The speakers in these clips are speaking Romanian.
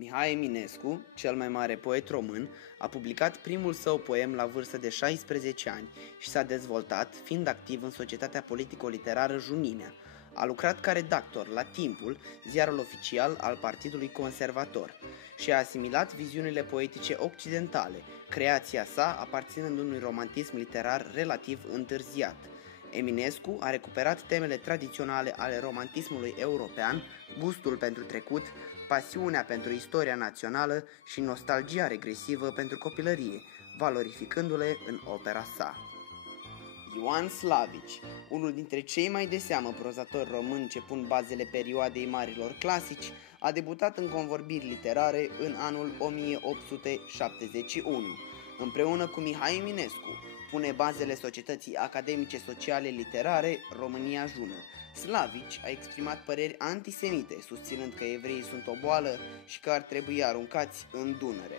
Mihai Eminescu, cel mai mare poet român, a publicat primul său poem la vârstă de 16 ani și s-a dezvoltat, fiind activ în societatea politico-literară Juninea. A lucrat ca redactor la Timpul, ziarul oficial al Partidului Conservator, și a asimilat viziunile poetice occidentale, creația sa aparținând unui romantism literar relativ întârziat. Eminescu a recuperat temele tradiționale ale romantismului european, gustul pentru trecut, pasiunea pentru istoria națională și nostalgia regresivă pentru copilărie, valorificându-le în opera sa. Ioan Slavici, unul dintre cei mai de seamă prozatori români ce pun bazele perioadei marilor clasici, a debutat în convorbiri literare în anul 1871. Împreună cu Mihai Eminescu, pune bazele societății academice sociale literare România Jună. Slavici a exprimat păreri antisemite, susținând că evreii sunt o boală și că ar trebui aruncați în Dunăre.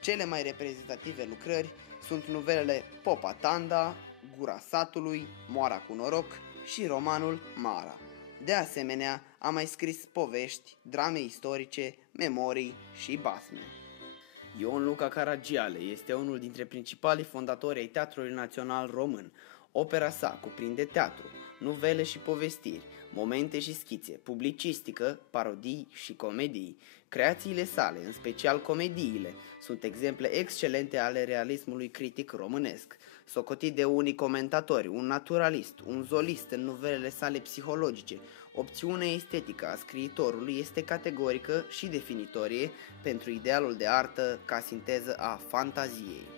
Cele mai reprezentative lucrări sunt nuvelele Popa Tanda, Gura satului, Moara cu noroc și romanul Mara. De asemenea, a mai scris povești, drame istorice, memorii și basme. Ion Luca Caragiale este unul dintre principalii fondatori ai Teatrului Național Român. Opera sa cuprinde teatru, nuvele și povestiri, momente și schițe, publicistică, parodii și comedii. Creațiile sale, în special comediile, sunt exemple excelente ale realismului critic românesc. Socotit de unii comentatori, un naturalist, un zolist în nuvelele sale psihologice, opțiunea estetică a scriitorului este categorică și definitorie pentru idealul de artă ca sinteză a fantaziei.